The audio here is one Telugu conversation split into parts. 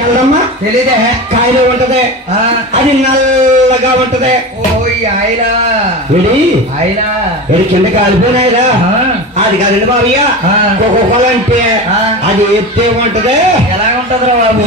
తెల్లమ్మా తెలీదే కాయలో ఉంటది అది నల్లగా ఉంటది. ఆయిలా కింద కాలిపోయినాయిరా అది కాదండి బాబయ్య. కోకోకోల అంటే అది ఎత్తే ఉంటది. ఎలా ఉంటదిరా బాబు?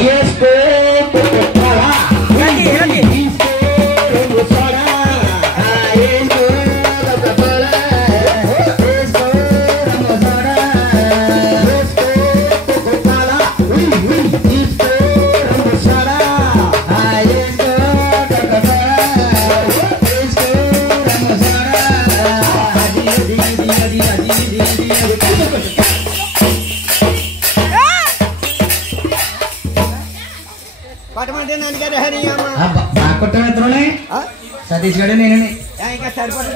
సతీష్ గడు నేను ఇంకా సరిపడదు.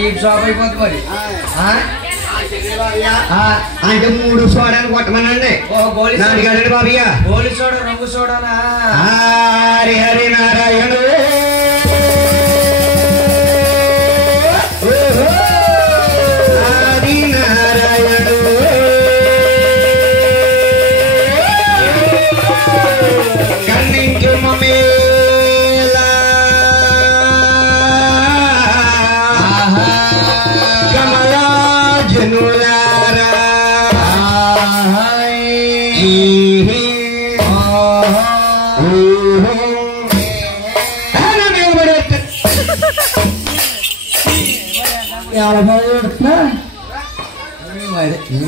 ఈ షాప్ అయిపోతుంది మరి. అంటే 3 సోడాలు కొట్టమనండి. నాలుగాడండి బాబయ్య. గోలి సోడా రంగు సోడానా? హరి హరి నారాయణ హరి నారాయణ కన్నింకి మమ్మేలా కమలాజనులారా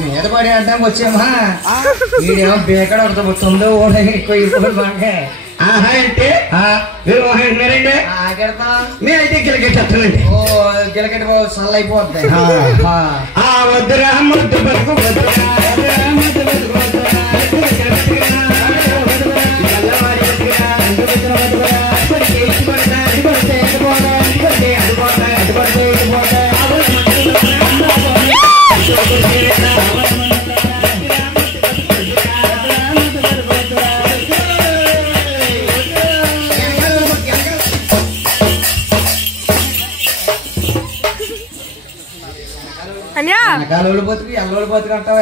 మీద పడి అంటానికి వచ్చామా? వీడేమో బేకడ ఒకటి ఓడే ఎక్కువ బాగా అంటే మీరండి నేనైతే గిలకెట్టేస్తానండి. ఓ గిలకెట్ బాబు సల్ల అయిపోద్ది. వద్దురా ముద్దు బతుకు వద్దురా ఎల్లోళ్ళు బతుకు ఎల్లోళ్ళు బతుకు అంటావు.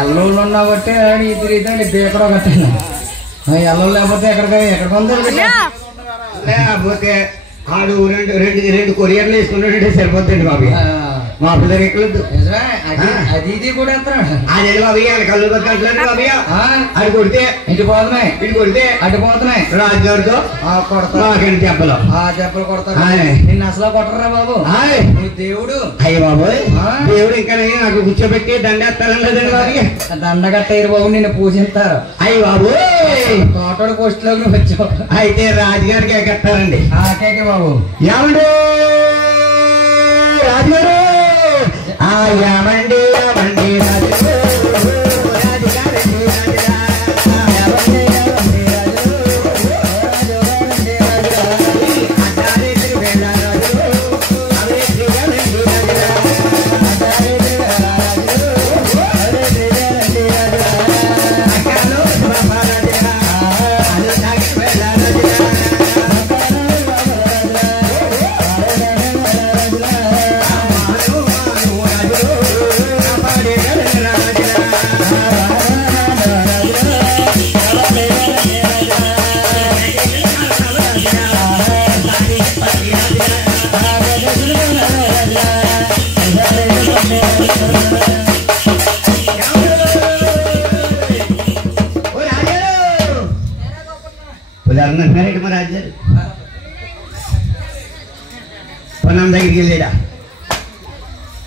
ఎల్లోళ్ళు ఉన్నావు బట్టే ఇద్దరు ఇద్దరు బేకడో కట్టాను. ఎల్లోళ్ళు లేకపోతే ఎక్కడికి ఉందో లేకపోతే ఆడు రెండు కొరియర్లు వేసుకున్నాడంటే సరిపోతుంది బాబు. మా పిల్లలు ఎక్కలేదు. అది ఇది కూడా ఎత్తాడు. అదే బాబయ్య కళ్ళు బతకండి బాబయ్య. అది కొడితే ఇటు పోతున్నాయి, ఇటు కొడితే అటు పోతున్నాయి. రాజుగారితో కొడతాను చెప్పలు చెప్పలు కొడతారు. నిన్ను అసలు కొట్టరా బాబు? నువ్వు దేవుడు. అయ్య బాబు దేవుడు ఇంకా నాకు కూర్చోబెట్టి దండేస్తారని బాబు. దండగట్టయ్యారు బాబు, నిన్ను పూజిస్తారు. అయ్య బాబు తోటడు పోస్టులోకి వచ్చావు. అయితే రాజుగారికి ఎక్కేస్తారండి. కేకే బాబు. ఏమండి రాజుగారు? ఏమండి ఏమండి రాజుగారు? రాజు పొలం దగ్గరికి వెళ్ళాడా?